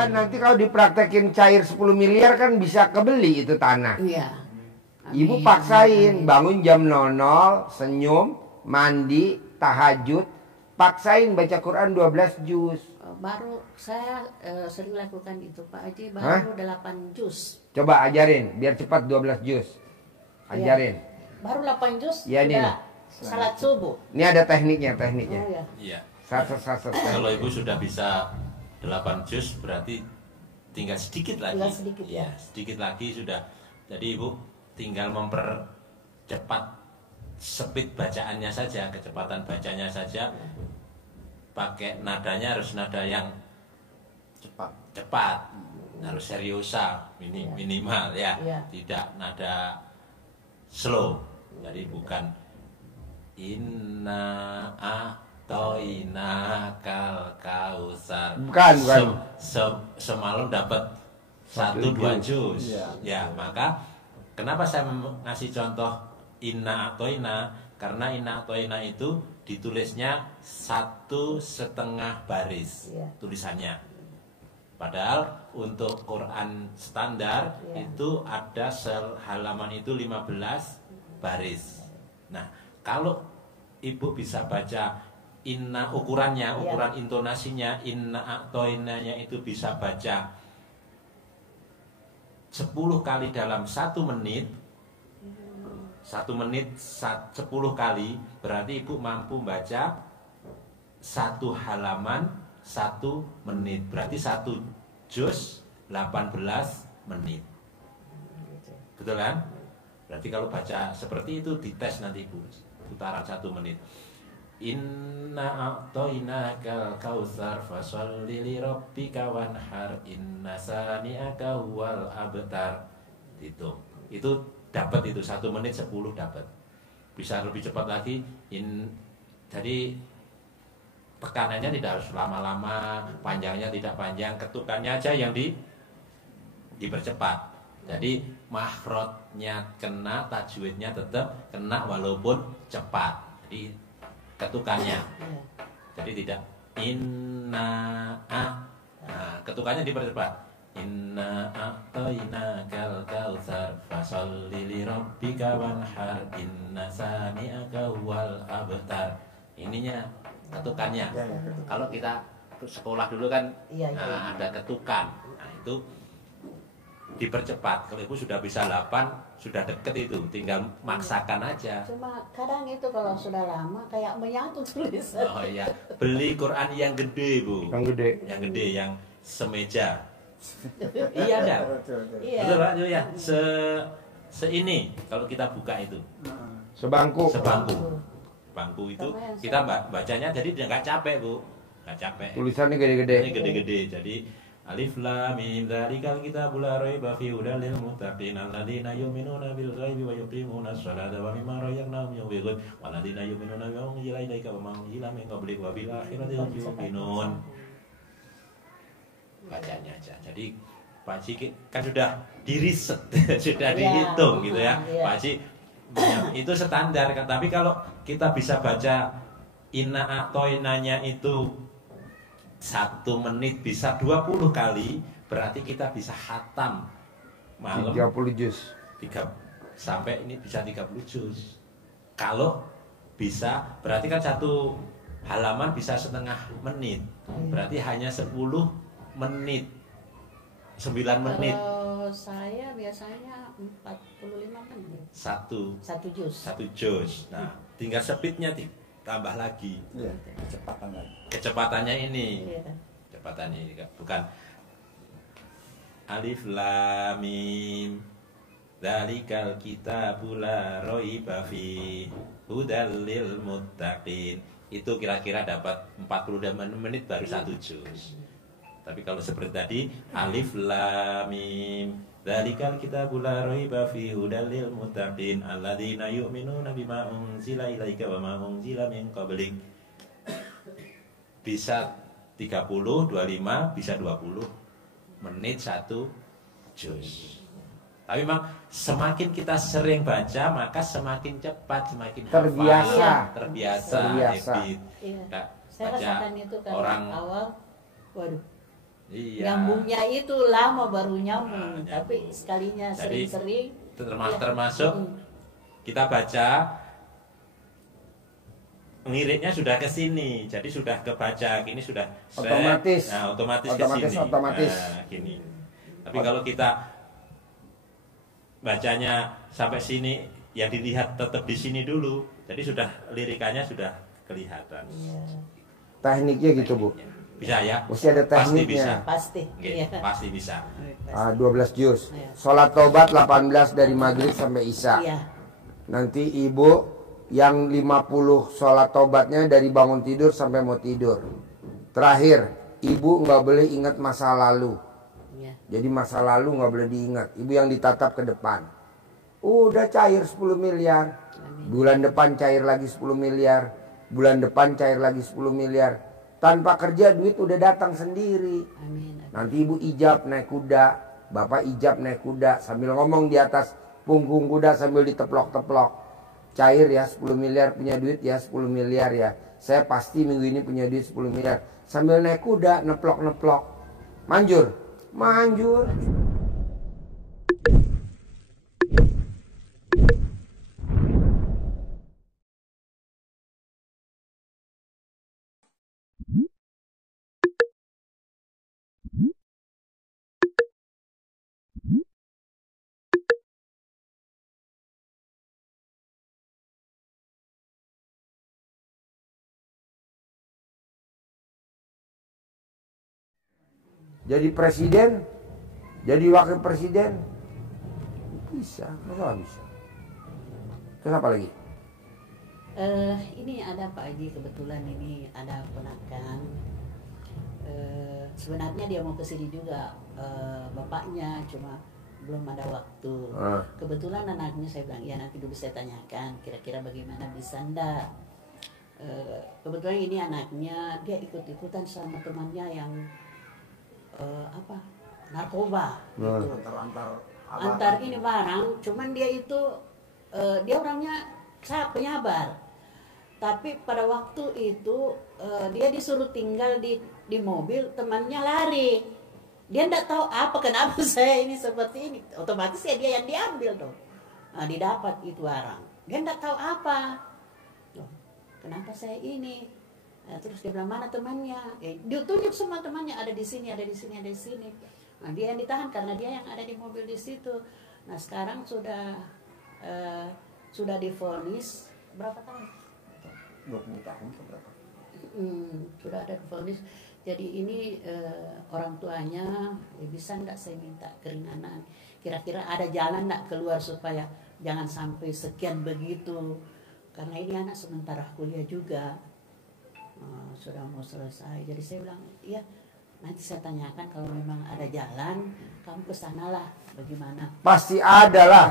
Kan nanti kalau dipraktekin cair 10 miliar kan bisa kebeli itu tanah. Iya. Ibu paksain bangun jam 00, senyum, mandi, tahajud, paksain baca Quran 12 juz. Baru saya sering lakukan itu Pak Haji, baru 8 juz. Coba ajarin biar cepat 12 juz. Ajarin. Ya. Baru 8 juz ya, sudah salat subuh. Ini ada tekniknya. Oh, ya. Iya. Satu. Kalau ibu sudah bisa 8 juz berarti tinggal sedikit lagi. Tinggal sedikit ya. Sedikit lagi sudah. Jadi ibu tinggal mempercepat speed bacaannya saja, kecepatan bacanya saja. Pakai nadanya harus nada yang cepat. Harus seriosa minimal ya. Tidak nada slow. Jadi bukan inna toina kal kausar. Bukan. Semalam dapat 1-2 juz. Ya, maka kenapa saya ngasih contoh inna toina? Karena inna toina itu ditulisnya 1,5 baris tulisannya. Padahal untuk Quran standar itu ada halaman itu 15 baris. Nah, kalau ibu bisa baca inna ukuran intonasinya, inna atoinanya itu bisa baca 10 kali dalam 1 menit. 1 menit 10 kali, berarti ibu mampu baca 1 halaman 1 menit. Berarti 1 juz 18 menit. Betul kan? Berarti kalau baca seperti itu dites nanti ibu, putaran 1 menit. Inna a'toinakal kautsar fasholli li rabbika wanhar inna sani'aka huwal abtar. Itu dapat itu 1 menit 10 dapat. Bisa lebih cepat lagi. Jadi tekanannya tidak harus lama-lama, panjangnya tidak panjang, ketukannya aja yang dipercepat. Jadi makhrajnya kena, tajwidnya tetap kena walaupun cepat. Jadi ketukannya. Jadi tidak inna ketukannya dipercepat. Inna a'tainakal kautsar fasholli li rabbika wanhar inna sani'aka huwal abtar. Ininya ketukannya. Kalau kita sekolah dulu kan ada ketukan. Nah, itu dipercepat. Kalau ibu sudah bisa 8, sudah deket itu, tinggal maksakan aja. Cuma kadang itu kalau sudah lama kayak menyatu tulisan. Oh iya, beli Quran yang gede bu. Yang gede, yang semeja. Iya dah. Betul Pak ya. Ini kalau kita buka itu. Sebangku itu kita bacanya jadi nggak capek bu, nggak capek. Tulisannya gede-gede. Ini gede-gede. Jadi alif lam mim dzalikal kitabul la raiba fihi hudal lil muttaqin alladzina yu'minuna bil ghaibi wa yuqimuna sholata wa mimma razaqnahum yunfiqun walladzina yu'minuna bima unzila ilaika wa ma unzila min qablika wa bil akhirati hum yuqinun. Bacanya aja. Jadi Pak Haji kan sudah diriset, sudah dihitung gitu ya. Pak Haji itu standar, tapi kalau kita bisa baca inna atoinanya itu 1 menit bisa 20 kali, berarti kita bisa khatam malam 30 juz. Sampai ini bisa 30 juz. Kalau bisa, berarti kan 1 halaman bisa setengah menit. Berarti hanya 10 menit. 9 menit. Kalau saya biasanya 45 menit. 1 juz. 1 juz. Nah, tinggal speednya tambah lagi. Kecepatannya ini. Kecepatannya ini bukan alif lam mim dzalikal kitabul la raiba fi hudal lil muttaqin. Itu kira-kira dapat 40 menit baru 1 juz. Tapi kalau seperti tadi alif lam mim dzalikal kitabul la raiba fi hudal lil muttaqin alladzina yu'minuna bima unzila ilaika wa ma unzila min qablik. Bisa 30, 25, bisa 20 menit 1 juz. Tapi memang semakin kita sering baca, maka semakin cepat, semakin Terbiasa. hafal, terbiasa. Habit. Iya. Kak, Saya baca rasakan itu kalau orang awal, waduh, iya. nyambungnya itu lama baru nyambung, Nah, tapi sekalinya Jadi, sering-sering. termasuk kita baca ngiriknya sudah ke sini, jadi sudah kebaca, gini sudah Otomatis. nah, otomatis ke Otomatis, sini. otomatis. Nah, gini. Tapi kalau kita bacanya sampai sini, yang dilihat tetap di sini dulu, jadi sudah lirikannya sudah kelihatan. Iya, Tekniknya gitu, Bu. Bisa ya? Mesti ada Pasti tekniknya. bisa. pasti. Oke, Iya. pasti bisa. 12 juz. Iya. Sholat tobat 18 dari maghrib sampai isya. Iya. Nanti ibu yang 50 sholat tobatnya dari bangun tidur sampai mau tidur. Terakhir, ibu nggak boleh ingat masa lalu. Iya. Jadi masa lalu nggak boleh diingat. Ibu yang ditatap ke depan. Udah cair 10 miliar. Bulan depan cair lagi 10 miliar. Bulan depan cair lagi 10 miliar. Tanpa kerja duit udah datang sendiri. Amin. Nanti ibu ijab naik kuda. Bapak ijab naik kuda. Sambil ngomong di atas punggung kuda sambil diteplok-teplok. Cair ya 10 miliar punya duit ya 10 miliar ya. Saya pasti minggu ini punya duit 10 miliar. Sambil naik kuda neplok-neplok. Manjur. Manjur. Jadi presiden, jadi wakil presiden, bisa, masa nggak bisa? Terus apa lagi? Ini ada Pak Haji, kebetulan ini ada ponakan. Sebenarnya dia mau ke sini juga, bapaknya, cuma belum ada waktu. Kebetulan anaknya saya bilang, ya nanti dulu saya tanyakan, kira-kira bagaimana bisa ndak. Kebetulan ini anaknya, dia ikut-ikutan sama temannya yang narkoba gitu. Antar ini barang, cuman dia itu dia orangnya penyabar, tapi pada waktu itu dia disuruh tinggal di mobil, temannya lari, dia nggak tahu kenapa saya ini seperti ini, otomatis ya dia yang diambil dong. Nah, didapat itu barang, dia nggak tahu apa. Loh, kenapa saya ini? Nah, terus dia bilang, mana temannya? Dia tunjuk semua temannya, ada di sini, ada di sini, ada di sini. Nah, dia yang ditahan karena dia yang ada di mobil di situ. Nah, sekarang sudah divonis berapa tahun? 20 tahun atau berapa? Sudah ada divonis. Jadi ini orang tuanya, bisa enggak saya minta keringanan? Kira-kira ada jalan enggak keluar supaya jangan sampai sekian begitu? Karena ini anak sementara kuliah juga. Sudah mau selesai, jadi saya bilang, iya nanti saya tanyakan kalau memang ada jalan, kamu kesanalah, bagaimana? Pasti ada lah.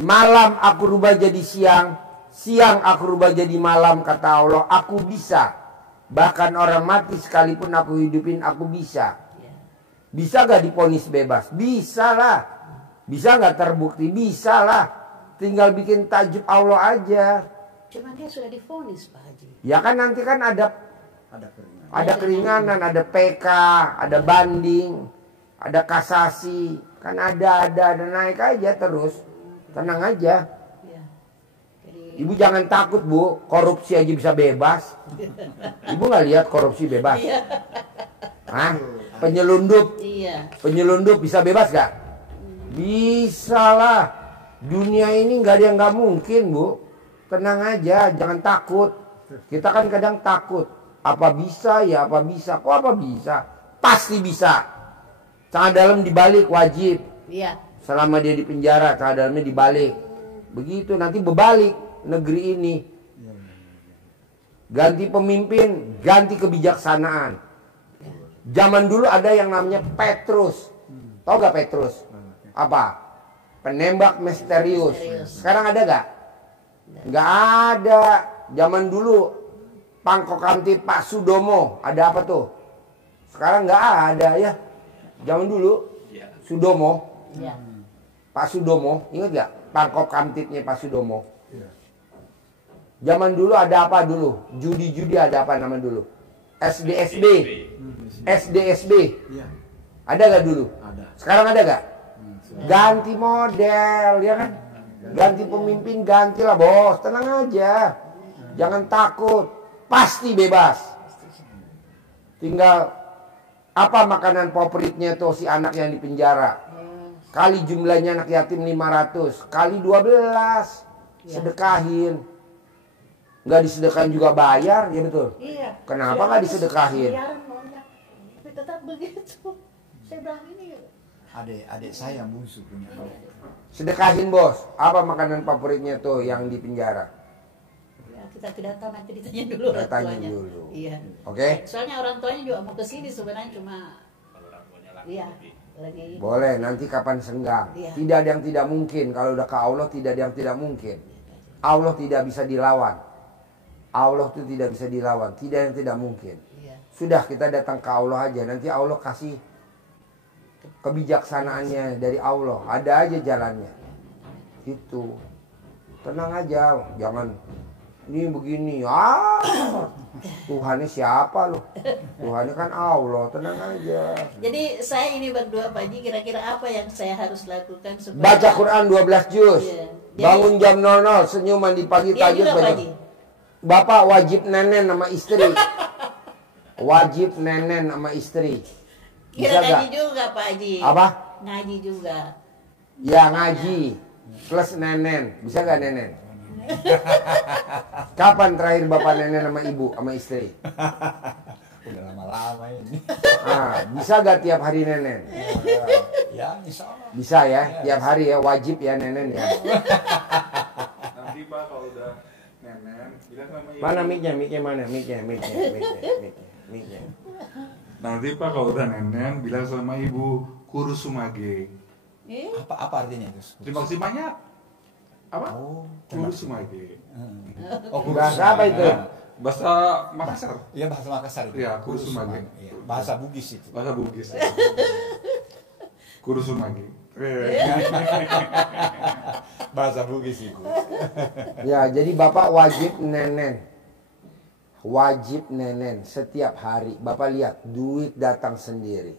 Malam aku rubah jadi siang, siang aku rubah jadi malam, kata Allah. Aku bisa. Bahkan orang mati sekalipun aku hidupin, aku bisa. Ya. Bisa gak diponis bebas? Bisa lah. Bisa gak terbukti? Bisa lah. Tinggal bikin tajub Allah aja. Cuman dia sudah divonis Pak Haji. Ya kan nanti kan ada keringanan, ada PK, ada banding, ada kasasi, kan ada naik aja terus, tenang aja. Ya. Jadi, Ibu jangan takut Bu, korupsi aja bisa bebas. Ibu nggak lihat korupsi bebas? iya. Hah? Penyelundup bisa bebas gak? Bisa lah. Dunia ini nggak ada yang nggak mungkin Bu. Tenang aja, jangan takut. Kita kan kadang takut. Apa bisa ya, apa bisa. Kok apa bisa? Pasti bisa. Tangan dalam dibalik wajib. Iya. Selama dia di penjara, tangan dalamnya dibalik. Begitu, nanti berbalik negeri ini. Ganti pemimpin, ganti kebijaksanaan. Zaman dulu ada yang namanya Petrus. Tahu gak Petrus? Apa? Penembak misterius. Sekarang ada gak? Gak ada. Zaman dulu Pangkok Kamtip Pak Sudomo, ada apa tuh? Sekarang nggak ada ya. Zaman dulu Iya. Sudomo, Iya. Pak Sudomo, ingat nggak? Pangkop kamtipnya Pak Sudomo. Iya. Zaman dulu ada apa dulu? Judi-judi ada apa nama dulu? SDSB. SDSB. Iya. Ada gak dulu? Ada. Sekarang ada gak? Sudah. Ganti model, ya kan? Ganti pemimpin, gantilah bos. Tenang aja. Jangan takut. Pasti bebas. Tinggal apa makanan favoritnya tuh si anak yang di penjara. Kali jumlahnya anak yatim 500. Kali 12. Sedekahin. Nggak disedekahin juga bayar, ya betul? Iya. Kenapa Ya, nggak disedekahin? biarin maunya. Tapi tetap begitu. Saya bilang ini. Adik saya yang bungsu punya. Sedekahin bos. Apa makanan favoritnya tuh yang di penjara? Ya, kita tidak tahu, nanti ditanya dulu orang Tanya tuanya. dulu. Iya. Oke? Soalnya orang tuanya juga mau ke sini sebenarnya cuma Kalau orang tuanya lagi iya lebih. lagi. Boleh, nanti kapan senggang. Iya. Tidak ada yang tidak mungkin. Kalau udah ke Allah, tidak ada yang tidak mungkin. Allah tidak bisa dilawan. Allah itu tidak bisa dilawan. Tidak yang tidak mungkin. Iya. Sudah, kita datang ke Allah aja. Nanti Allah kasih kebijaksanaannya dari Allah. Ada aja jalannya. Itu. Tenang aja. Jangan ini begini. Tuhannya siapa loh? Tuhannya kan Allah. Tenang aja. Jadi saya ini berdua Pak Haji, kira-kira apa yang saya harus lakukan supaya Baca Quran 12 juz. Iya. Jadi- Bangun jam 00, senyum mandi pagi, Dia tahajud juga Pak baca. Haji. Bapak wajib nenen sama istri. Wajib nenen sama istri. Kira Bisa ngaji gak? juga Pak Haji. Apa? Ngaji juga. Ya ngaji. Plus nenen. Bisa gak nenen? Kapan terakhir bapak nenen sama ibu, sama istri? Udah lama-lama ini. Ah, bisa gak tiap hari nenen? Ya, insya Allah. Bisa ya, tiap hari ya, wajib ya nenen ya. Nanti Pak kalau udah nenen bilang sama ibu. Mana mic-nya, mic-nya mana? Mic-nya. Nanti Pak kalau udah nenen bilang sama ibu kurus sumage. Apa artinya itu? Terima kasih banyak. Apa? Oh, Kurus sumage. Oh, Bahasa apa itu? Bahasa Makassar. Iya, bahasa Makassar itu. Iya, kurus sumage. Iya, bahasa Bugis itu. Bahasa Bugis. Kurus sumage. Bahasa Bugis itu. Ya, jadi bapak wajib nenen. Wajib nenen setiap hari. Bapak lihat, duit datang sendiri.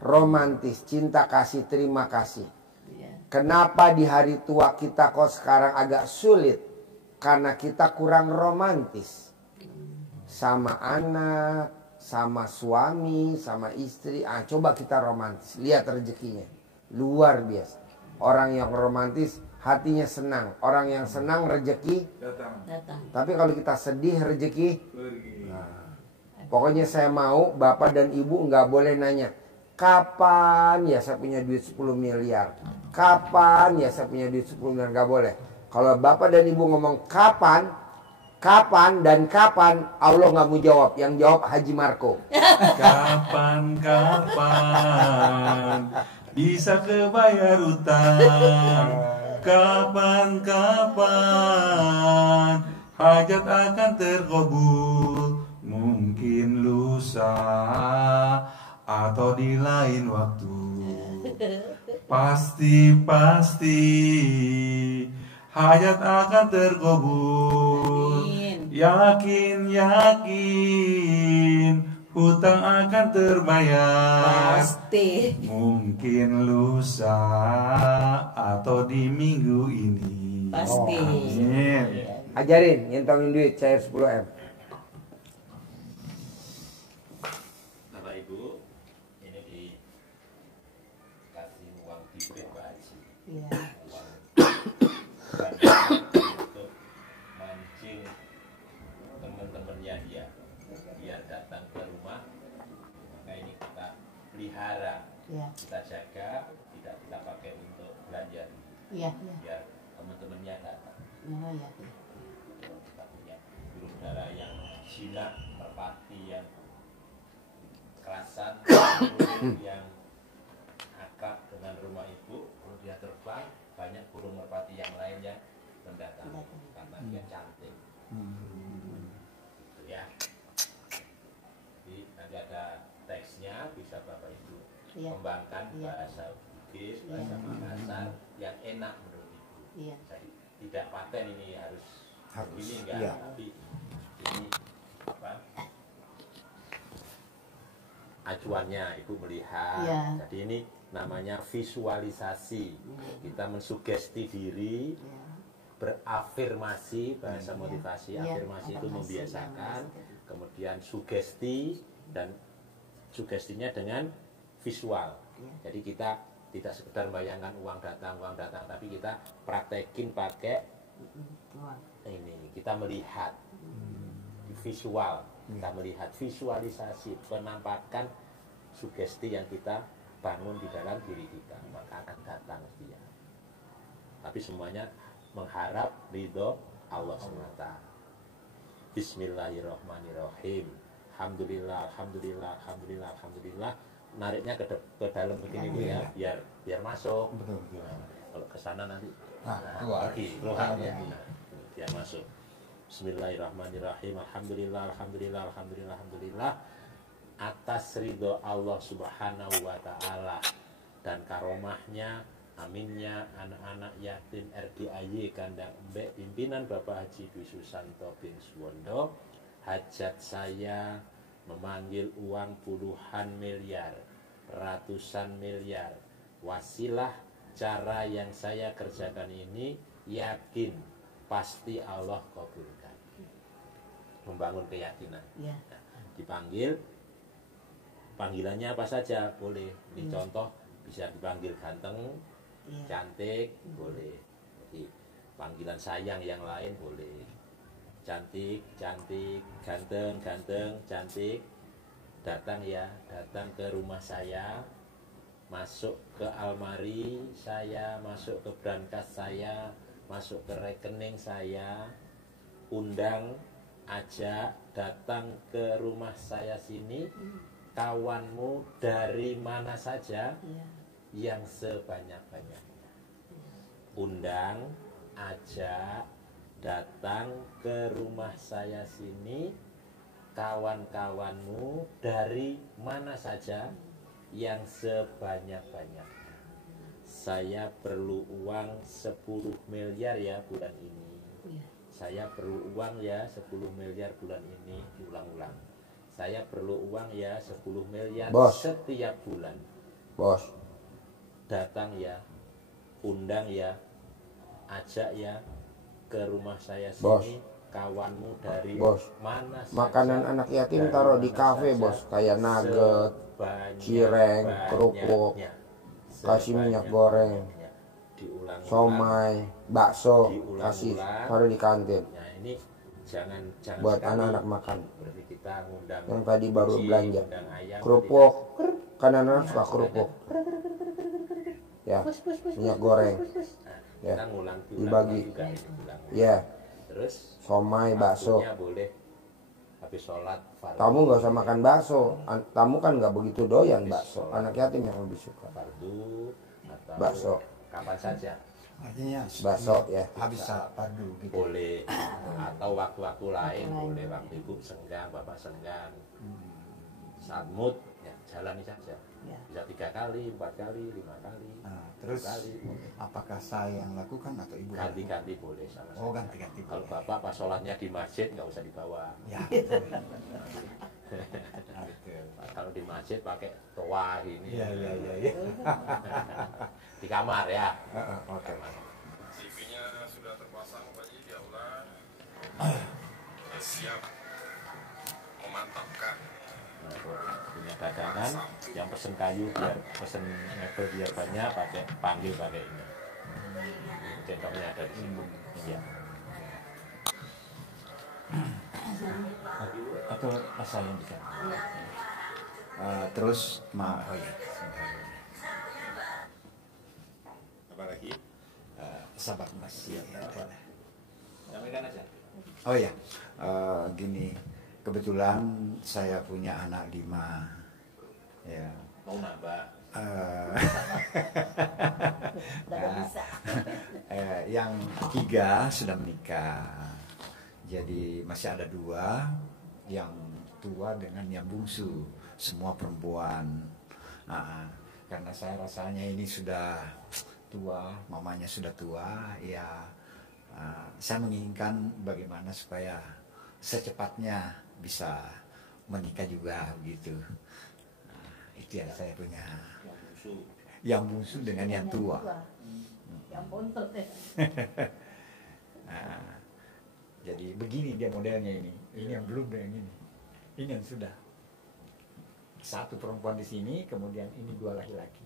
Romantis, cinta kasih, terima kasih. Iya. Kenapa di hari tua kita kok sekarang agak sulit? Karena kita kurang romantis. Sama anak, sama suami, sama istri. Ah, coba kita romantis. Lihat rezekinya. Luar biasa. Orang yang romantis hatinya senang. Orang yang senang rezeki. Datang. Tapi kalau kita sedih rezeki. Pergi. Pokoknya saya mau bapak dan ibu nggak boleh nanya. Kapan ya saya punya duit 10 miliar? Kapan ya saya punya duit 10 miliar? Nggak boleh. Kalau bapak dan ibu ngomong kapan, dan kapan, Allah nggak mau jawab. Yang jawab Haji Marco. Kapan bisa kebayar utang? Kapan hajat akan terkabul? Mungkin lusa atau di lain waktu. Pasti hajat akan terkabul. Amin. Yakin hutang akan terbayar. Pasti. Mungkin lusa atau di minggu ini. Pasti. Amin. Ajarin, nyentongin duit cair 10 M. Bapak Ibu, ini dikasih uang diberi Pak Haji. Iya. Uang untuk mancing teman-temannya dia biar datang ke rumah. Maka ini kita pelihara, Iya. kita jaga, tidak kita pakai untuk belanja, Iya, iya. biar teman-temannya datang. Oh ya. Kita punya burung dara yang jinak, merpati yang kerasan, burung yang akrab dengan rumah ibu. Kalau dia terbang, banyak burung merpati yang lain yang mendatangi karena dia cantik. Gitu ya. Jadi nanti ada teksnya, bisa Bapak Ibu Iya. kembangkan Iya. bahasa Bugis, bahasa Makassar yang enak menurut Ibu. Iya. Jadi tidak paten ini harus ini enggak, iya. tapi ini apa? Acuannya Ibu melihat. Iya. Jadi ini namanya visualisasi. Kita mensugesti diri, Iya. berafirmasi, bahasa motivasi. Iya, Afirmasi itu afirmasi, membiasakan, membiasakan. kemudian sugesti, dan sugestinya dengan visual. Iya. Jadi kita tidak sekedar bayangkan uang datang, tapi kita praktekin pakai Wah. ini. Kita melihat visual, kita melihat visualisasi, penampakan sugesti yang kita bangun di dalam diri kita, maka akan datang dia. Tapi semuanya mengharap ridho Allah SWT. Bismillahirrahmanirrahim. Alhamdulillah, alhamdulillah, alhamdulillah, alhamdulillah. Nariknya ke dalam begini Bu ya, biar masuk. Betul. Nah, kalau ke sana nanti keluar. keluar ya. Nah, biar masuk. Bismillahirrahmanirrahim. Alhamdulillah, alhamdulillah, alhamdulillah, alhamdulillah. Atas ridho Allah Subhanahu wa Ta'ala dan karomahnya, aminnya, anak-anak yatim RDAY Kandang Embek, pimpinan Bapak Haji Dwi Susanto bin Suwondo, hajat saya memanggil uang puluhan miliar, ratusan miliar. Wasilah cara yang saya kerjakan ini yakin pasti Allah kabulkan. Membangun keyakinan. Iya. Nah, dipanggil, panggilannya apa saja boleh. Ini contoh bisa dipanggil ganteng, Iya. cantik, boleh. Jadi, panggilan sayang yang lain boleh. Cantik, cantik, ganteng, ganteng, cantik. Datang ya, datang ke rumah saya, masuk ke almari saya, masuk ke brankas saya, masuk ke rekening saya, undang, ajak, datang ke rumah saya sini, kawanmu dari mana saja Iya. yang sebanyak-banyaknya. Undang, ajak, datang ke rumah saya sini, kawan-kawanmu dari mana saja yang sebanyak-banyaknya. Saya perlu uang 10 miliar ya bulan ini. Iya. Saya perlu uang ya 10 miliar bulan ini. Diulang-ulang. Saya perlu uang ya 10 miliar Bos. setiap bulan. Bos, Datang ya, undang ya, ajak ya ke rumah saya Bos. sini, kawanmu dari Bos. mana saja, makanan anak yatim dari taruh di mana kafe saja, bos, kayak nugget, cireng, kerupuk, kasih minyak goreng, diulang-ulang. somai, bakso, Diulang-ulang. kasih taruh di kantin Nah ini jangan buat sekali. anak-anak makan. Berarti kita ngundang Yang tadi baru kucing, belanja ngundang ayam, kerupuk, kan anak-anak suka kerupuk, ya minyak goreng, Nah, Ya. kita ngulang Dibagi. juga ini, ulang-ulang. ya Terus somai, bakso. waktunya boleh habis sholat fardu. Tamu nggak usah makan bakso, tamu kan nggak begitu doyan bakso, anak yatim yang lebih suka fardu atau Bakso. kapan saja Artinya bakso ya. habis salat fardu gitu. boleh, atau waktu-waktu lain boleh, waktu ibu senggang, bapak senggang, saat mood ya jalani saja, Ya. bisa 3 kali, 4 kali, 5 kali, Nah, terus 10 kali, apakah saya yang lakukan atau ibu? ganti-ganti boleh sama Oh, saja. ganti-ganti Kalau boleh. bapak pas sholatnya di masjid nggak usah dibawa. Ya. Nah, betul. Kalau di masjid pakai toa ini, Iya, iya, iya, iya. di kamar ya. Oke. TV-nya sudah terpasang tadi di aula, siap memantapkan. Nah, punya dagangan yang pesen kayu biar pesen mebel biar banyak, pakai panggil pakai ini. Centongnya ada di sini. Iya. Atau saya yang bisa. Terus oh ya. Apa lagi? Sabar mas. Ya, Sampaikan aja. Oh ya, gini, kebetulan saya punya anak 5. Ya. Mau nambah? Tidak bisa. Yang 3 sudah menikah. Jadi masih ada 2, yang tua dengan yang bungsu, semua perempuan. Karena saya rasanya ini sudah tua, mamanya sudah tua, ya saya menginginkan bagaimana supaya secepatnya bisa menikah juga begitu. Itu yang saya punya. Yang bungsu dengan yang tua. Yang bontot ya. Jadi begini dia modelnya ini. Ini yang belum yang ini. Ini yang sudah. Satu perempuan di sini, kemudian ini 2 laki-laki.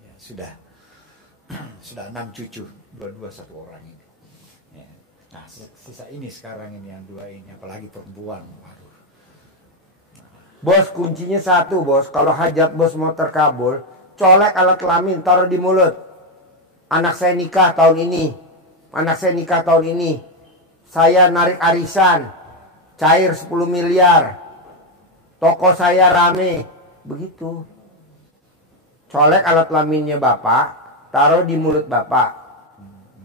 Ya, sudah 6 cucu, 2 1 orang ini. Ya. Nah, sisa ini sekarang ini yang 2 ini, apalagi perempuan. Waduh. Bos, kuncinya satu, bos. Kalau hajat bos mau terkabul, colek alat kelamin, taruh di mulut. Anak saya nikah tahun ini. Anak saya nikah tahun ini. Saya narik arisan. Cair 10 miliar. Toko saya rame. Begitu. Colek alat kelaminnya bapak, taruh di mulut bapak.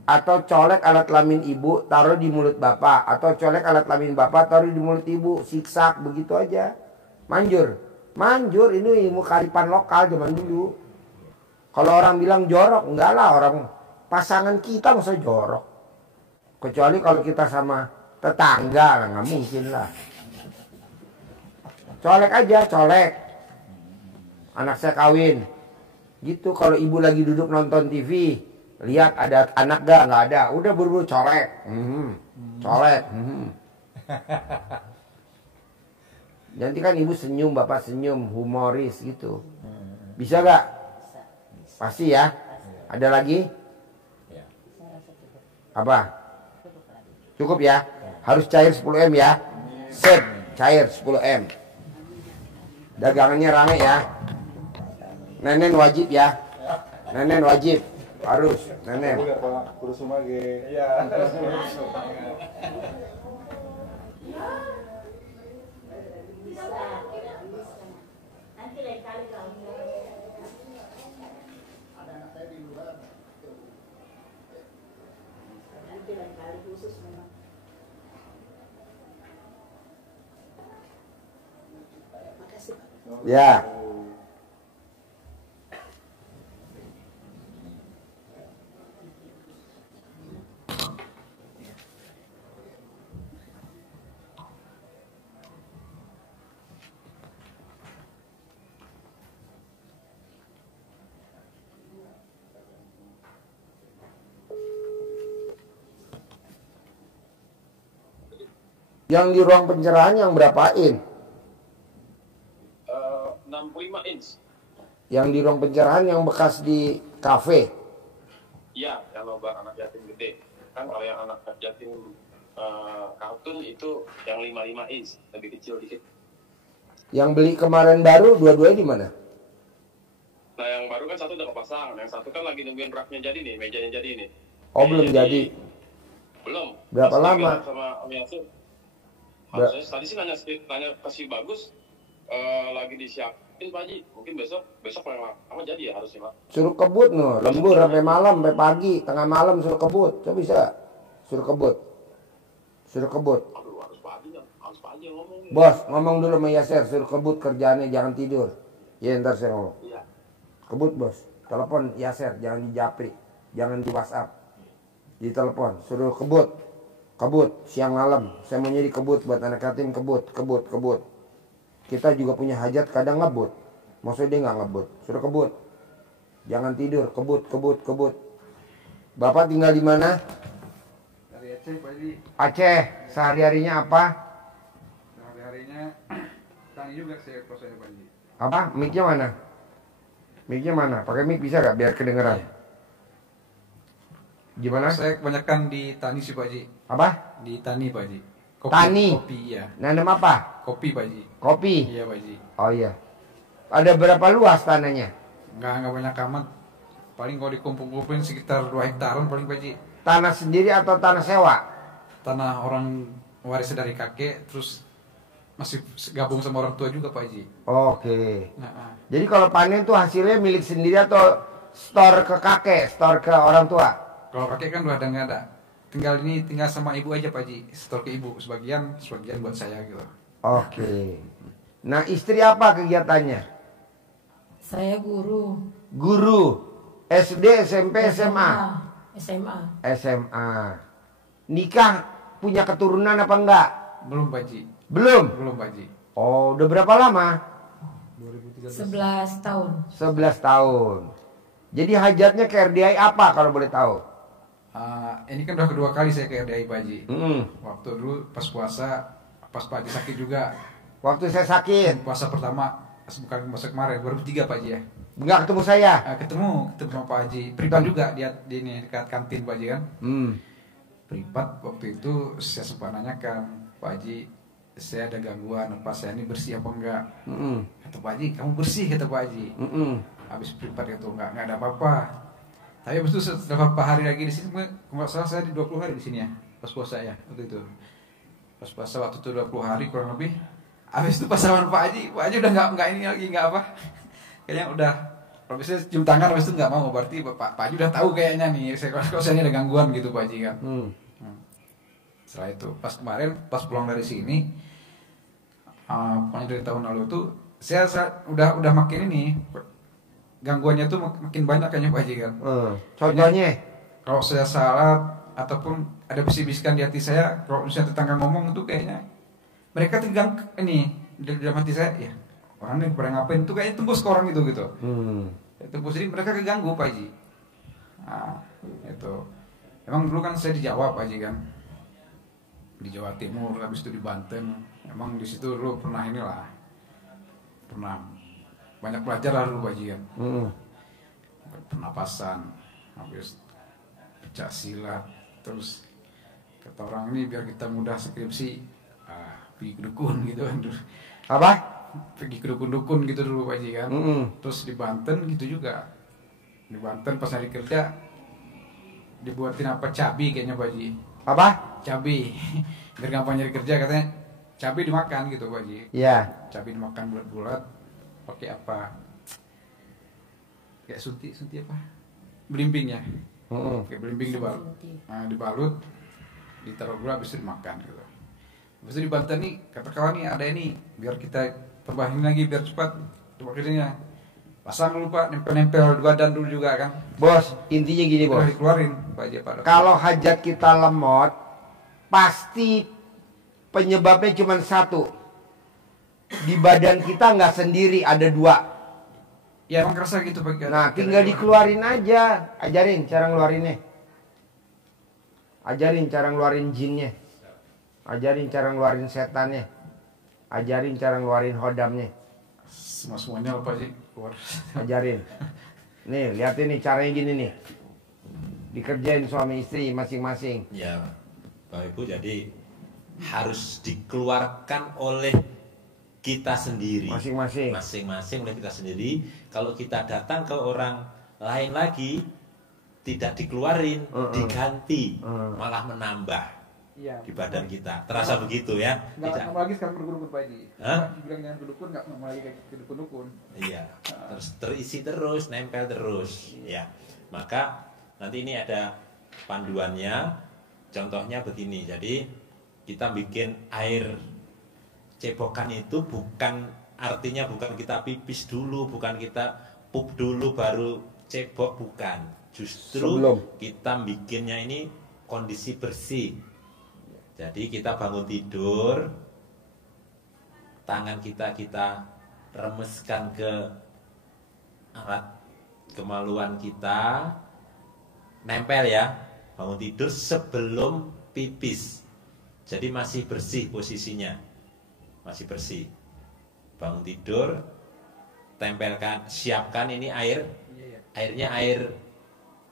Atau colek alat kelamin ibu, taruh di mulut bapak. Atau colek alat kelamin bapak, taruh di mulut ibu. Siksak, begitu aja. Manjur. Manjur, ini ilmu kearifan lokal zaman dulu. Kalau orang bilang jorok, enggak lah, orang pasangan kita masa jorok. Kecuali kalau kita sama tetangga, nggak mungkin lah. Colek aja, colek. Anak saya kawin. Gitu, kalau ibu lagi duduk nonton TV, lihat ada anak gak? Nggak ada. Udah buru-buru colek. Colek. Nanti kan ibu senyum, bapak senyum, humoris gitu. Bisa gak? Pasti ya. Ada lagi? Apa? Cukup ya? Harus cair 10 M ya? Sip, cair 10 M. Dagangannya rame ya. Nenen wajib ya. Nenen wajib. Harus, nenen. Kurus rumah ge. Iya. Nanti lain kali kalau ada anak saya di luar. Nanti lain kali khusus memang. Makasih Pak. Ya. Yang di ruang pencerahan yang berapa in? 65 inch. Yang di ruang pencerahan yang bekas di kafe. Iya, kalau buat anak yatim gede. Kan kalau yang anak yatim kartun itu yang 55 inch, lebih kecil dikit. Yang beli kemarin baru dua-duanya di mana? Nah yang baru kan satu udah kepasang, yang satu kan lagi nungguin raknya jadi nih, mejanya jadi nih. Oh, belum jadi. Belum. Berapa Pas lama? sama Om Yasir. Harusnya tadi sih nanya kasih bagus, lagi disiapin Pak Haji. Mungkin besok paling lama jadi ya harusnya Pak. Suruh kebut no, lembur sampai malam, sampai pagi, tengah malam suruh kebut. Coba bisa gak? Suruh kebut. Suruh kebut. Aduh harus Pak Haji ngomong. Bos, ngomong dulu sama Yaser, suruh kebut kerjaannya, jangan tidur. Ya ntar saya ngomong. Iya. Kebut bos, telepon Yaser, jangan di japri, jangan di WhatsApp. Di telepon, suruh kebut. Kebut, siang malam. Saya mau nyari kebut buat anak yatim, kebut. Kita juga punya hajat kadang ngebut. Maksudnya dia nggak ngebut, suruh kebut. Jangan tidur, kebut. Bapak tinggal di mana? Dari Aceh Pak Haji. Aceh. Sehari-harinya apa? Sehari-harinya tani juga saya prosesnya Pak Haji. Apa? Mic-nya mana? Mic-nya mana? Pakai mic bisa gak biar kedengeran? Gimana? Saya kebanyakan di tani sih Pak Haji. Apa? Di tani Pak Haji. Tani? Kopi iya. Nanam apa? Kopi Pak Haji. Kopi? Iya Pak Haji. Oh iya. Ada berapa luas tanahnya? Nggak banyak amat. Paling kalau dikumpul-kumpulin sekitar 2 hektaran paling Pak Haji. Tanah sendiri atau tanah sewa? Tanah orang waris dari kakek, terus masih gabung sama orang tua juga Pak Haji. Oke. Nah, Jadi kalau panen tuh hasilnya milik sendiri atau store ke kakek, store ke orang tua? kalau kakek kan udah nggak ada. Tinggal sama ibu aja Pak Haji. Setor ke ibu sebagian buat saya gitu. Oke. Nah istri apa kegiatannya? Saya guru. Guru SD, SMP, SMA. SMA. SMA. Nikah punya keturunan apa enggak? Belum Pak Haji. Belum. Belum Pak Haji. Oh, udah berapa lama? 11 tahun. 11 tahun. Jadi hajatnya ke RDI apa kalau boleh tahu? Ini kan udah kedua kali saya ke RDI Pak Haji. Mm. Waktu dulu pas puasa, pas Pak Haji sakit juga. Waktu saya sakit, Puasa pertama, bukan puasa kemarin, 2003 Pak Haji ya. enggak ketemu saya. Ketemu sama Pak Haji. Privat juga dia di ini dekat kantin Pak Haji kan. Privat waktu itu saya sempat nanyakan, Pak Haji, saya ada gangguan apa, saya ini bersih apa enggak? Kata Pak Haji, kamu bersih, kata Pak Haji. Habis privat itu enggak ada apa-apa. Tapi habis itu setelah beberapa hari lagi di sini, nggak salah saya di 20 hari di sini ya, pas puasa ya waktu itu. Pas puasa waktu itu 20 hari kurang lebih. Habis itu pas sama Pak Haji udah nggak ini lagi, nggak apa. Kayaknya udah, habis itu cium tangan, habis itu nggak mau, berarti Pak Haji udah tahu kayaknya nih, kalau saya ini ada gangguan gitu Pak Haji kan. Setelah itu pas kemarin pas pulang dari sini, pokoknya dari tahun lalu itu saya udah makin ini gangguannya tuh makin banyak kayaknya Pak Haji kan. Contohnya? Kalau saya salah ataupun ada bisik-bisikan di hati saya, kalau misalnya tetangga ngomong itu kayaknya mereka tegang ini di dalam hati saya, ya orang ini pada ngapain itu kayaknya tembus ke orang itu gitu. Tembus, jadi mereka keganggu Pak Haji. Nah, itu. Emang dulu kan saya di Jawa Pak Haji kan, di Jawa Timur, habis itu di Banten. Emang di situ dulu pernah banyak belajar lah dulu Pak Haji kan. Pernapasan, habis pecah silat, terus kata orang ini biar kita mudah skripsi, pergi ke dukun gitu kan dulu. Apa? Pergi ke dukun-dukun gitu dulu Pak Haji kan. Terus di Banten gitu juga. Di Banten pas hari kerja dibuatin apa, cabai kayaknya Pak Haji. Apa? Cabai. Biar gampang nyari kerja katanya cabai dimakan gitu Pak Haji. Iya. Cabai dimakan bulat-bulat. Pakai apa? Kayak suntik apa? Belimbing ya. Kayak belimbing dibalut. Nah, dibalut, ditaruh gula, habis itu dimakan gitu. Habis itu di Banten nih, kata kawan nih ada ini, biar kita tambahin lagi biar cepat dipakai. Pasang dulu Pak, nempel-nempel di badan dulu juga kan. Bos, intinya gini bos. Dikeluarin Pak Haji, Pak. Kalau hajat kita lemot, pasti penyebabnya cuma satu. Di badan kita nggak sendiri, ada dua. Ya emang kerasa gitu Pak. Nah, tinggal dikeluarin aja. Ajarin cara ngeluarinnya. Ajarin cara ngeluarin jinnya. Ajarin cara ngeluarin setannya. Ajarin cara ngeluarin hodamnya. Semuanya apa sih? Ajarin. Nih, lihat ini caranya gini nih. Dikerjain suami istri masing-masing. Ya, Bapak Ibu, jadi harus dikeluarkan oleh kita sendiri. Masing-masing. Masing-masing oleh kita sendiri. Kalau kita datang ke orang lain lagi, tidak dikeluarin, diganti, malah menambah. Iya. Di badan kita. Terasa begitu ya? Nggak mau lagi sekarang berdukun Pak Haji. Hah? Dibilang jangan berdukun, nggak mau lagi kayak dukun-dukun. Iya. Terus terisi terus, nempel terus. Ya. Maka nanti ini ada panduannya. Contohnya begini. Jadi kita bikin air cebokan itu artinya bukan kita pipis dulu, bukan kita pup dulu baru cebok, bukan. Justru kita bikinnya ini kondisi bersih. Jadi kita bangun tidur, tangan kita remeskan ke alat kemaluan kita, nempel ya, bangun tidur sebelum pipis. Jadi masih bersih posisinya, masih bersih. Bangun tidur, tempelkan, siapkan ini airnya air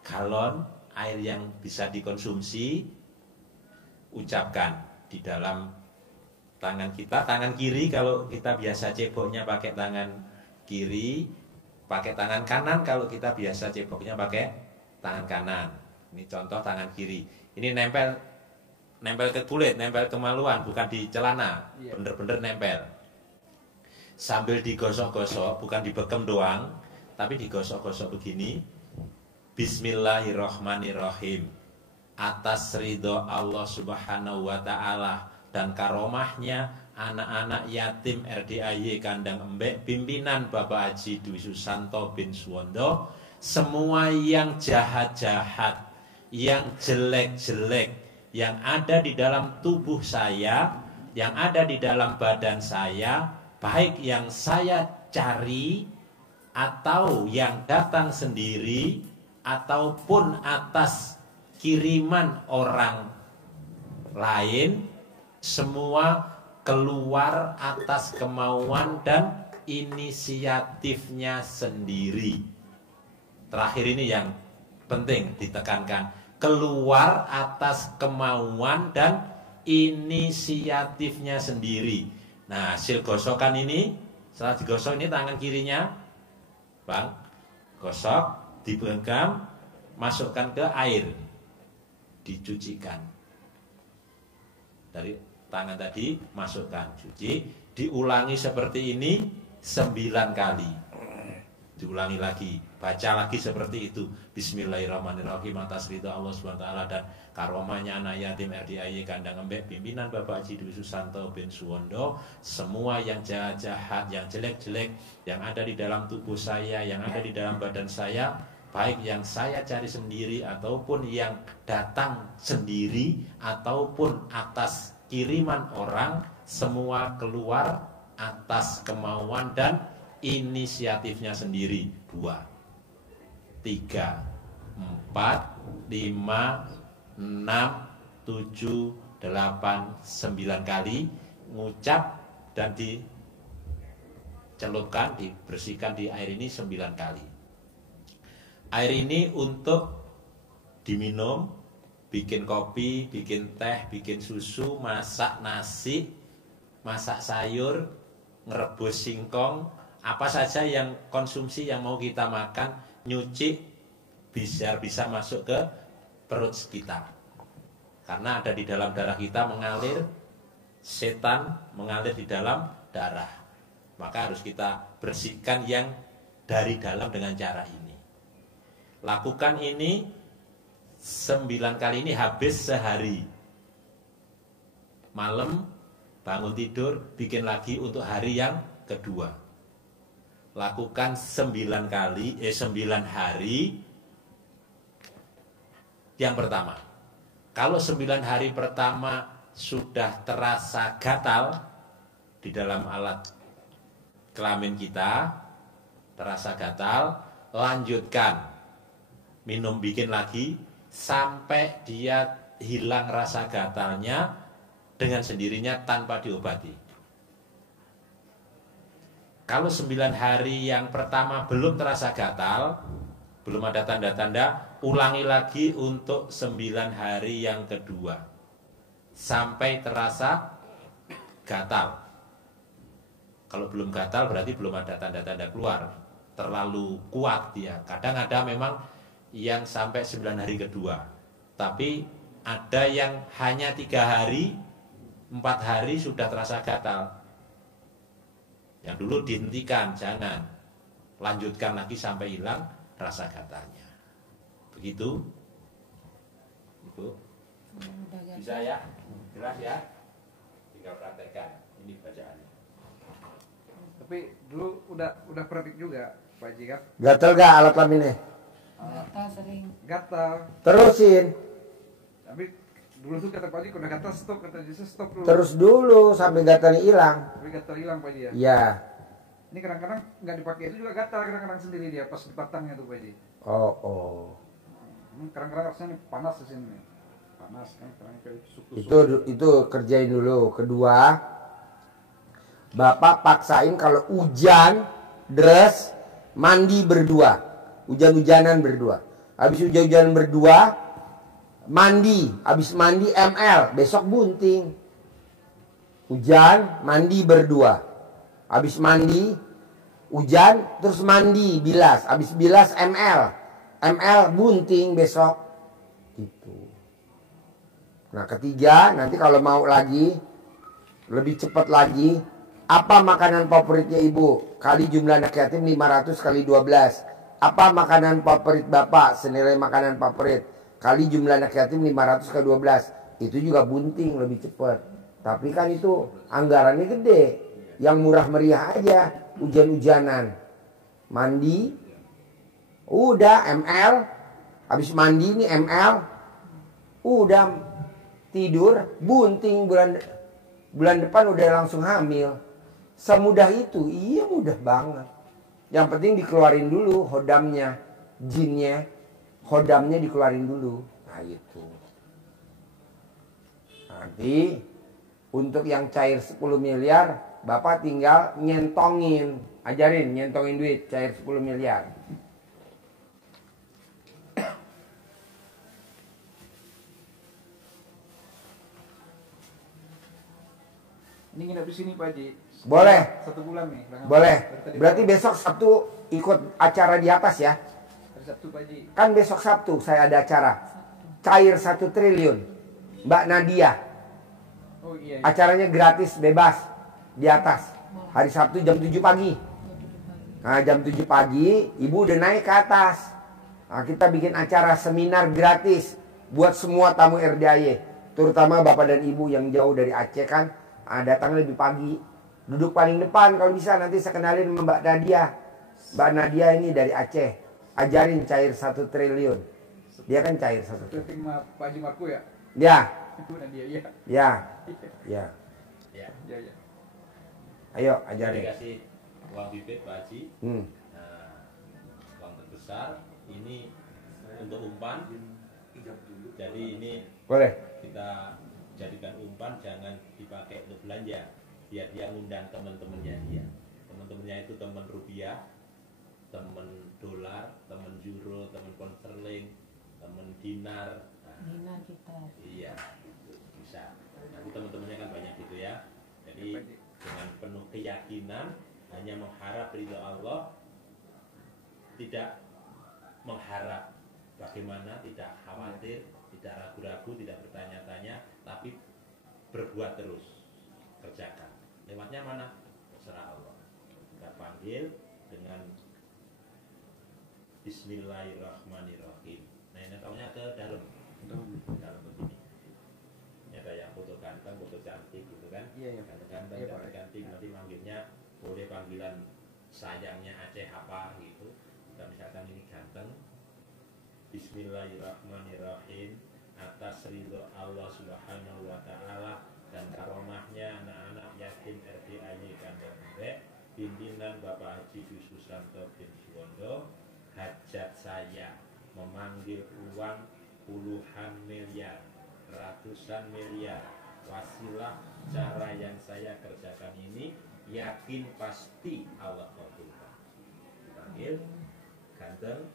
galon, air yang bisa dikonsumsi. Ucapkan di dalam tangan kita, tangan kiri kalau kita biasa ceboknya pakai tangan kiri, pakai tangan kanan kalau kita biasa ceboknya pakai tangan kanan. Ini contoh tangan kiri. Ini nempel ke kulit, nempel kemaluan, bukan di celana, bener-bener nempel. Sambil digosok-gosok, bukan dibekem doang, tapi digosok-gosok begini. Bismillahirrahmanirrahim. Atas ridho Allah Subhanahu wa ta'ala dan karomahnya anak-anak yatim RDAY Kandang Embek, pimpinan Bapak Haji Dwi Susanto bin Suwondo, semua yang jahat-jahat, yang jelek-jelek, yang ada di dalam tubuh saya, yang ada di dalam badan saya, baik yang saya cari atau yang datang sendiri ataupun atas kiriman orang lain, semua keluar atas kemauan dan inisiatifnya sendiri. Terakhir ini yang penting ditekankan, keluar atas kemauan dan inisiatifnya sendiri. Nah, hasil gosokan ini, setelah digosok ini tangan kirinya, Bang, gosok, dipegang, masukkan ke air, dicucikan. Dari tangan tadi masukkan, cuci, diulangi seperti ini 9 kali. Diulangi lagi, baca lagi seperti itu. Bismillahirrahmanirrahim, atas ridho Allah SWT dan karomahnya anak yatim RDAY Kandang Embek, pimpinan Bapak Haji Dwi Susanto bin Suwondo, semua yang jahat-jahat, yang jelek-jelek, yang ada di dalam tubuh saya, yang ada di dalam badan saya, baik yang saya cari sendiri ataupun yang datang sendiri ataupun atas kiriman orang, semua keluar atas kemauan dan inisiatifnya sendiri. 2, 3, 4, 5, 6, 7, 8, 9 kali ngucap dan dicelupkan, dibersihkan di air ini 9 kali. Air ini untuk diminum, bikin kopi, bikin teh, bikin susu, masak nasi, masak sayur, ngerebus singkong, apa saja yang konsumsi yang mau kita makan, nyuci, bisa masuk ke perut kita. Karena ada di dalam darah kita mengalir, setan mengalir di dalam darah. Maka harus kita bersihkan yang dari dalam dengan cara ini. Lakukan ini 9 kali ini habis sehari. Malam bangun tidur, bikin lagi untuk hari yang kedua. Lakukan 9 hari yang pertama. Kalau 9 hari pertama sudah terasa gatal di dalam alat kelamin kita, terasa gatal, lanjutkan. Minum, bikin lagi sampai dia hilang rasa gatalnya dengan sendirinya tanpa diobati. Kalau 9 hari yang pertama belum terasa gatal, belum ada tanda-tanda, ulangi lagi untuk 9 hari yang kedua sampai terasa gatal. Kalau belum gatal berarti belum ada tanda-tanda keluar, terlalu kuat dia. Kadang ada memang yang sampai 9 hari kedua, tapi ada yang hanya 3 hari, 4 hari sudah terasa gatal. Yang dulu dihentikan, jangan lanjutkan lagi sampai hilang rasa gatalnya. Begitu, Ibu? Bisa ya? Jelas ya? Tinggal praktekkan. Ini bacaannya. Tapi dulu udah praktik juga, Pak Haji kan? Gatel gak alat kelaminnya? Gatal sering. Gatal. Terusin. Tapi dulu tuh kata Pak Haji, udah gatal stop, kata Yesus stop dulu. Terus dulu sampai gatalnya hilang. Tapi gatal hilang Pak Haji ya? Iya. Ini kadang-kadang nggak dipakai itu juga gatal, kadang-kadang sendiri dia pas di batangnya tuh Pak Haji. Oh. Kadang-kadang rasanya panas di sini. Panas kan, kadang kayak suku. Itu kerjain dulu. Kedua, Bapak paksain kalau hujan, deres, mandi berdua. Hujan-hujanan berdua. Habis hujan-hujanan berdua, mandi. Habis mandi ML, besok bunting. Hujan, mandi berdua. Habis mandi, hujan, terus mandi, bilas. Habis bilas ML. ML bunting besok. Gitu. Nah, ketiga, nanti kalau mau lagi, lebih cepat lagi, apa makanan favoritnya Ibu? Kali jumlah anak yatim 500 kali 12. Apa makanan favorit Bapak? Senilai makanan favorit. Kali jumlah anak yatim 500 kali 12. Itu juga bunting lebih cepat. Tapi kan itu anggarannya gede. Yang murah meriah aja, hujan-hujanan. Mandi, udah ML. Habis mandi nih ML. Udah tidur, bunting bulan depan udah langsung hamil. Semudah itu, iya mudah banget. Yang penting dikeluarin dulu hodamnya, jinnya, hodamnya dikeluarin dulu. Nah itu. Nanti untuk yang cair 10 miliar, Bapak tinggal nyentongin, ajarin nyentongin duit cair 10 miliar. Ini nginep di sini Pak Haji. Boleh. 1 bulan nih. Boleh. Berarti besok Sabtu ikut acara di atas ya. Hari Sabtu Pak Haji. Kan besok Sabtu saya ada acara. Cair 1 triliun. Mbak Nadia. Oh iya. Acaranya gratis, bebas. Di atas. Hari Sabtu jam 7 pagi. Nah jam 7 pagi ibu udah naik ke atas. Nah, kita bikin acara seminar gratis. Buat semua tamu RDAY. Terutama bapak dan ibu yang jauh dari Aceh kan. Datang lebih pagi. Duduk paling depan kalau bisa. Nanti saya kenalin sama Mbak Nadia. Mbak Nadia ini dari Aceh. Ajarin cair 1 triliun. Dia kan cair 1 triliun. Pak Haji Marco ya? Ya. Ibu Nadia ya. Ya. Ya. Ya. Ya ya. Ayo Jadi ajarin. kasih uang bibit Pak Haji. Nah, uang terbesar ini untuk umpan. Jadi ini Boleh. kita jadikan umpan, jangan dipakai untuk belanja. Biar dia ngundang teman-temannya dia. Teman-temannya itu teman rupiah, teman dolar, teman euro, teman pound sterling, teman dinar. Nah, Dinar kita. iya, bisa. Nanti teman-temannya kan banyak gitu ya. Jadi dengan penuh keyakinan, hanya mengharap ridho Allah, tidak mengharap bagaimana, tidak khawatir, tidak ragu-ragu, tidak bertanya-tanya, tapi berbuat terus, kerjakan. Lewatnya mana? Terserah Allah. Kita panggil dengan Bismillahirrahmanirrahim. Nah ini tahunya ke dalam begini. Ini ada yang foto ganteng, foto cantik gitu kan? Iya. Ganteng-ganteng, Iya, Pak. cantik. Nanti manggilnya boleh panggilan sayangnya Aceh apa gitu. Kita misalkan ini ganteng. Bismillahirrahmanirrahim. Atas ridho Allah Subhanahu wa Ta'ala dan karomahnya anak-anak yatim RDAY Kandang Bebek, pimpinan Bapak Haji Susanto bin Suwondo, hajat saya memanggil uang puluhan miliar, ratusan miliar. Wasilah cara yang saya kerjakan ini, yakin pasti Allah kabulkan. Panggil, ganteng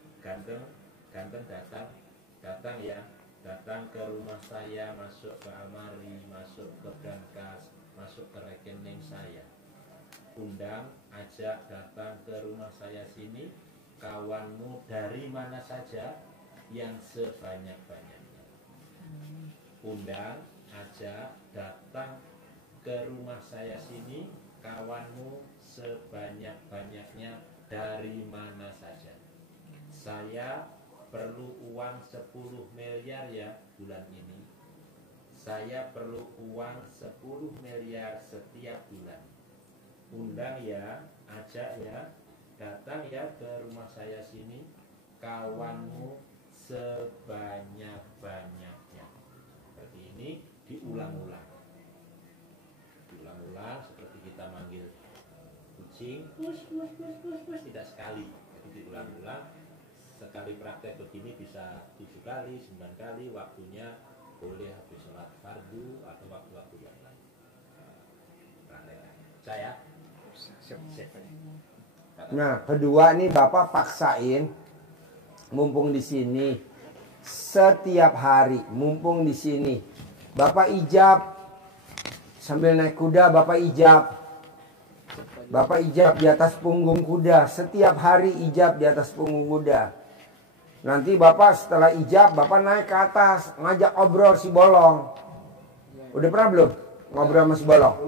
datang ya. Datang ke rumah saya, masuk ke almari, masuk ke brankas, masuk ke rekening saya. Undang, ajak datang ke rumah saya sini, kawanmu dari mana saja yang sebanyak-banyaknya. Undang, ajak datang ke rumah saya sini, kawanmu sebanyak-banyaknya dari mana saja. Saya perlu uang 10 miliar ya bulan ini. Saya perlu uang 10 miliar setiap bulan. Undang ya, ajak ya, datang ya ke rumah saya sini, kawanmu sebanyak-banyaknya. Seperti ini diulang-ulang. Diulang-ulang seperti kita manggil kucing, tidak sekali. Jadi diulang-ulang. Sekali praktek begini bisa 7 kali, 9 kali, waktunya boleh habis sholat fardu atau waktu-waktu yang lain. Praktek. Saya siap. Nah, kedua nih Bapak paksain mumpung di sini setiap hari, mumpung di sini. Bapak ijab sambil naik kuda, Bapak ijab. Bapak ijab di atas punggung kuda, setiap hari ijab di atas punggung kuda. Nanti Bapak setelah ijab, Bapak naik ke atas, ngajak ngobrol si Bolong. Udah pernah belum ngobrol sama si Bolong?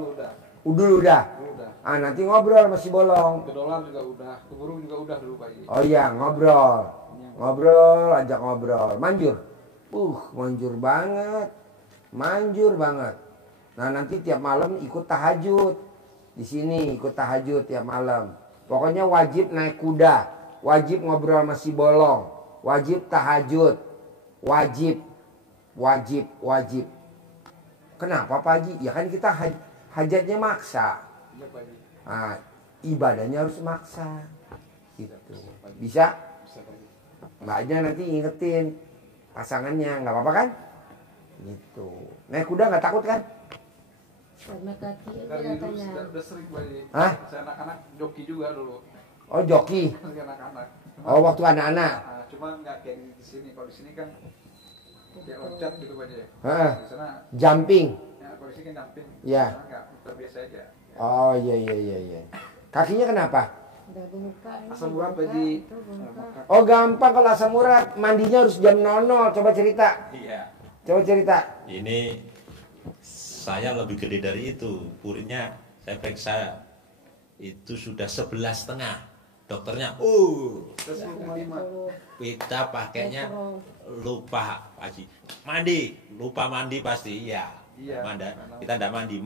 Udah. Ah, nanti ngobrol sama si Bolong. Ke dolar juga udah, ke burung juga udah dulu Pak Haji. Oh iya, ngobrol. Ngobrol, ajak ngobrol. Manjur. Manjur banget. Nah nanti tiap malam ikut tahajud. Di sini ikut tahajud tiap malam. Pokoknya wajib naik kuda. Wajib ngobrol sama si bolong. Wajib tahajud. Wajib. Kenapa Pak Haji? Ya kan kita hajatnya maksa. Nah, ibadahnya harus maksa. Gitu. Bisa? Mbaknya nanti ingetin pasangannya. Nggak apa-apa kan? Gitu. Naik kuda nggak takut kan? Karena kaki Dari aja dulu katanya. udah sering Pak Haji. Hah? Saya anak-anak joki juga dulu. Oh joki. Masih anak-anak. Oh waktu anak-anak. Nah, cuma nggak kayak di sini. Kalau di sini kan kayak loncat gitu Pak Haji. Hah. Di sana Jumping. ya kalau di sini kan jumping. Iya. Di sana nggak, terbiasa aja. Oh iya. Kakinya kenapa? Udah buka ini. Asam urat, buka, Pak Haji. itu buka. Oh gampang kalau asam urat. Mandinya harus jam 00. Coba cerita. Iya. Coba cerita. Ini saya lebih gede dari itu. Urinnya saya periksa itu sudah 11,5. Dokternya, Terus 5,5. kita pakainya lupa Haji. Mandi, lupa mandi pasti. Iya. Iya. Kita tidak mandi,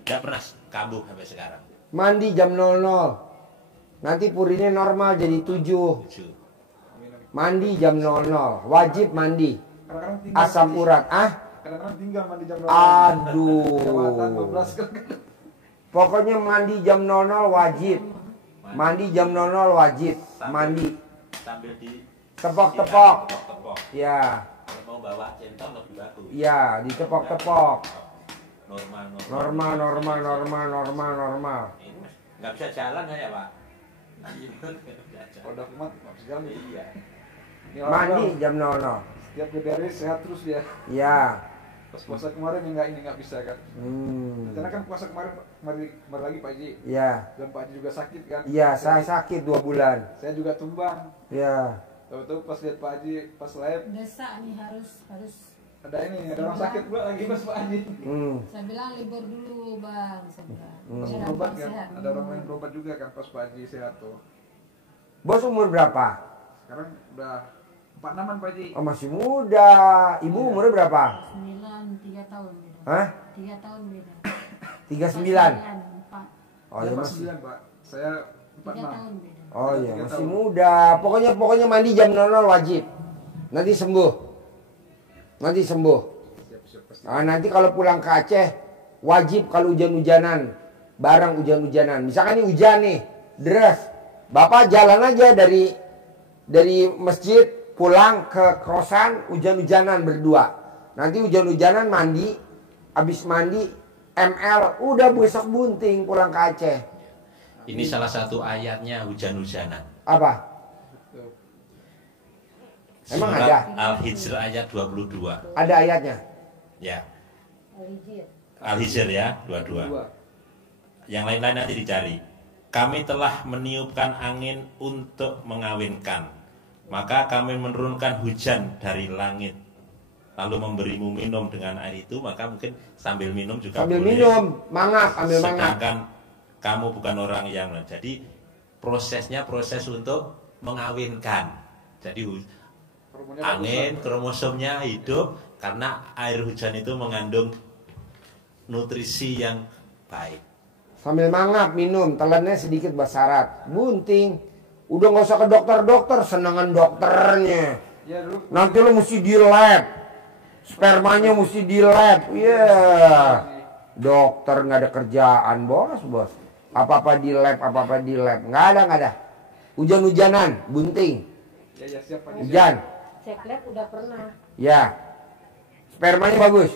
tidak pernah kambuh sampai sekarang. Mandi jam 00. Nanti purinnya normal jadi 7. Tujuh. Mandi jam 00. Wajib mandi. Kadang-kadang tinggal Asam mandi. urat. Kadang-kadang tinggal mandi jam 12. Aduh. Jabatan 12 kan. Pokoknya mandi jam 00 wajib. Mandi jam 00 wajib. Mandi. Sambil di Tepok-tepok. tepok. Ya. Kalau mau bawa centong lebih bagus. Ya, ditepok-tepok. Normal. Normal. Ini nggak bisa jalan saya Pak. Kalau udah kumat nggak bisa jalan. Iya. Ini orang Mandi bilang, jam 00. setiap beberes sehat terus dia. Ya. Pas puasa kemarin ini nggak bisa kan. Karena kan puasa kemarin lagi Pak Haji. Ya. Dan Pak Haji juga sakit kan. Iya, saya sakit 2 bulan. Saya juga tumbang. Ya. Tahu-tahu pas lihat Pak Haji pas live Desa nih harus ada orang sakit pula lagi pas Pak Haji. saya bilang libur dulu bang, saya bilang. Pas Biar berobat abang kan. sehat Ada orang dulu. yang berobat juga kan pas Pak Haji sehat tuh. Bos umur berapa? Sekarang udah 46-an Pak Haji. Oh, masih muda. Ibu umurnya berapa? 3 tahun beda. Hah? 3 tahun beda. 39. 4. Oh, Dia ya masih. 49 Pak. Saya 3 46. tahun beda. Oh iya, 3 masih tahun. muda. Pokoknya mandi jam 00 wajib. Nanti sembuh. Siap-siap pasti. Nah, nanti kalau pulang ke Aceh wajib kalau hujan-hujanan, bareng hujan-hujanan. Misalkan ini hujan nih, deras. Bapak jalan aja dari masjid pulang ke kosan hujan-hujanan berdua. Nanti hujan-hujanan mandi, habis mandi ML, udah besok bunting pulang ke Aceh. Ini salah satu ayatnya hujan-hujanan. Apa? Emang Surat ada? Al-Hijr ayat 22. Ada ayatnya? Ya. Alijir. Al-Hijr ya, 22. Yang lain-lain nanti dicari. Kami telah meniupkan angin untuk mengawinkan. Maka kami menurunkan hujan dari langit. Lalu memberimu minum dengan air itu, maka mungkin sambil minum juga Sambil boleh. minum, mangap, ambil mangap. Sedangkan kamu bukan orang yang, jadi prosesnya proses untuk mengawinkan. Jadi angin kromosomnya hidup karena air hujan itu mengandung nutrisi yang baik. Sambil mangap minum, telannya sedikit bersarat. Bunting. Udah nggak usah ke dokter-dokter, senangan dokternya. Ya, dulu. Nanti lo mesti di lab. Spermanya mesti di lab. Iya. Dokter nggak ada kerjaan, bos. Apa-apa di lab. Nggak ada. Hujan-hujanan, bunting. Ya, siap Pak Haji. Hujan. Cek lab udah pernah. Ya. Spermanya bagus.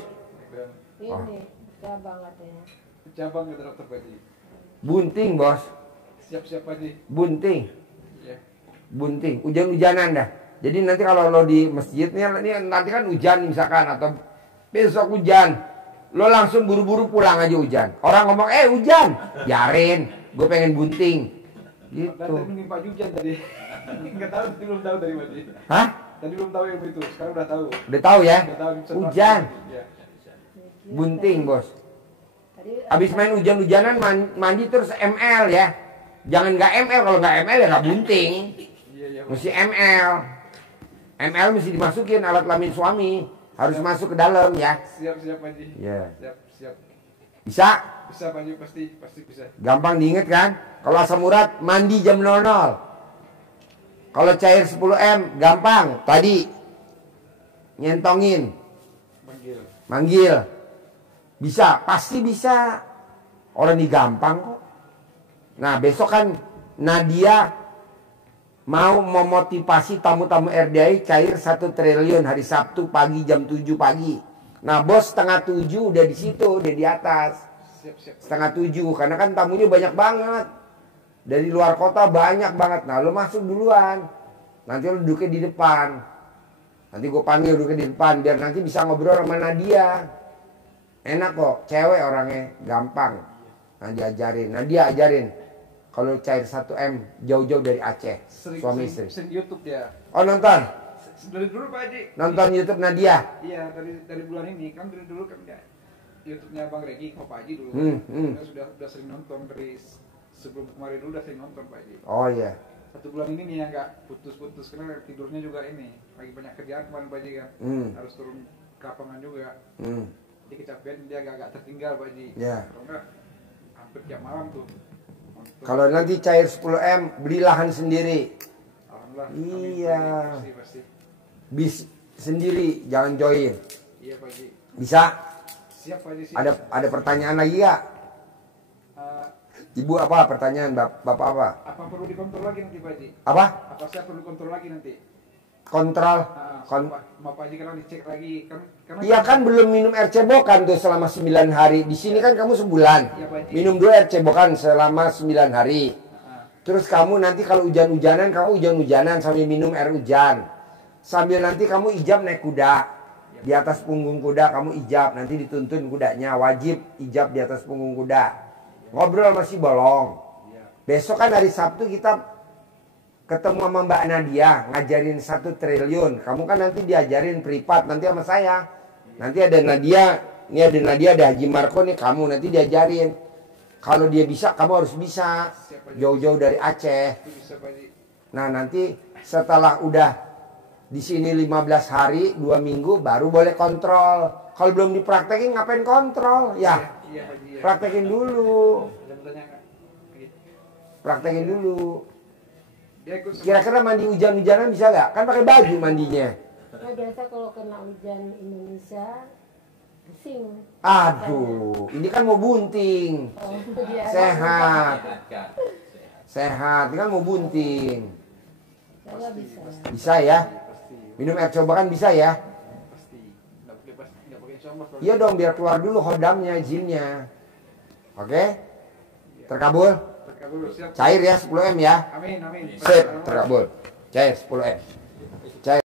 Ini cabang katanya. Cabang ke dokter Pak Haji. Bunting, bos. Siap-siap Pak Haji. Bunting. Ya. Bunting, hujan-hujanan dah. Jadi nanti kalau lo di masjid nih nanti kan hujan misalkan atau besok hujan, lo langsung buru-buru pulang aja hujan. Orang ngomong hujan, biarin, gue pengen bunting. Gitu. Tadi menimpa hujan tadi. Enggak tahu, tadi belum tahu dari Pak Haji. Hah? Tadi belum tahu yang itu, sekarang udah tahu. Udah tahu ya? Udah tahu Hujan, Ya. bunting bos. Tadi Abis main hujan-hujanan mandi terus ML ya. Jangan nggak ML, kalau nggak ML ya nggak bunting. Iya. Mesti ML. ML mesti dimasukin alat kelamin suami. Harus masuk ke dalam ya. Siap Pak Haji. Ya. Siap. Bisa? Bisa Pak Haji, pasti bisa. Gampang diinget kan? Kalau asam urat mandi jam 00. Kalau cair 10M gampang. Tadi nyentongin. Manggil. Bisa, pasti bisa. Orang ini gampang kok. Nah, besok kan Nadia mau memotivasi tamu-tamu RDI cair 1 triliun hari Sabtu pagi jam 7 pagi. Nah, bos setengah 7 udah di situ, udah di atas. Setengah 7 karena kan tamunya banyak banget. Dari luar kota banyak banget. Nah, lo masuk duluan. Nanti lo duduknya di depan. Nanti gue panggil duduknya di depan biar nanti bisa ngobrol sama Nadia. Enak kok, cewek orangnya, gampang. Nah, diajarin. Nadia ajarin. Kalau cair 1M jauh-jauh dari Aceh. Suami istri. Sering YouTube dia. Oh, nonton? Dari dulu Pak Haji. Nonton YouTube Nadia? Iya, dari bulan ini kan dari dulu kan ya. YouTube-nya Bang Regi, Pak Haji dulu. Kita sudah sering nonton dari sebelum kemarin dulu udah sering nonton Pak Haji. Oh iya. 1 bulan ini nih yang nggak putus-putus karena tidurnya juga ini lagi banyak kerjaan kemarin Pak Haji kan. Harus turun ke lapangan juga. Jadi kecapean dia agak tertinggal Pak Haji. Ya. Kalau enggak hampir tiap malam tuh. Kalau nanti cair 10M beli lahan sendiri. Alhamdulillah. Iya. Pasti. Bis sendiri, jangan join. Iya Pak Haji. Bisa? Siap Pak Haji. Ada pertanyaan lagi gak? Ibu apa pertanyaan? Bapak apa? Apa perlu dikontrol lagi nanti Pak Haji? Apa? Apa saya perlu kontrol lagi nanti? Kontrol. Pak Haji kan dicek lagi kan? Iya kan belum minum air cebokan tuh selama 9 hari. Di sini kan kamu sebulan. Iya, Pak Haji. Minum dulu air cebokan selama 9 hari. Terus kamu nanti kalau hujan-hujanan kamu hujan-hujanan sambil minum air hujan. Sambil nanti kamu ijab naik kuda. Di atas punggung kuda kamu ijab. Nanti dituntun kudanya. Wajib ijab di atas punggung kuda. Ngobrol masih bolong. Besok kan hari Sabtu kita ketemu sama Mbak Nadia. Ngajarin 1 triliun. Kamu kan nanti diajarin privat. Nanti sama saya. Nanti ada Nadia. Ini ada Nadia, ada Haji Marco nih. Kamu nanti diajarin. Kalau dia bisa, kamu harus bisa. Jauh-jauh dari Aceh. Nah nanti setelah udah di sini 15 hari, 2 minggu baru boleh kontrol. Kalau belum dipraktekin ngapain kontrol? Ya, praktekin dulu. Praktekin dulu. Kira-kira mandi hujan-hujanan bisa nggak? Kan pakai baju mandinya. Nah, biasa kalau kena hujan Indonesia pusing. Aduh, ini kan mau bunting. Oh, dia Sehat. Sehat, ini kan mau bunting. saya bisa. Bisa ya? Minum air coba kan bisa ya? Pasti. Nggak pakai comber. Iya dong, biar keluar dulu hodamnya, jinnya. Oke? Terkabul? Terkabul, siap. Cair ya 10M ya? Amin. Sip, terkabul. Cair 10M. Cair.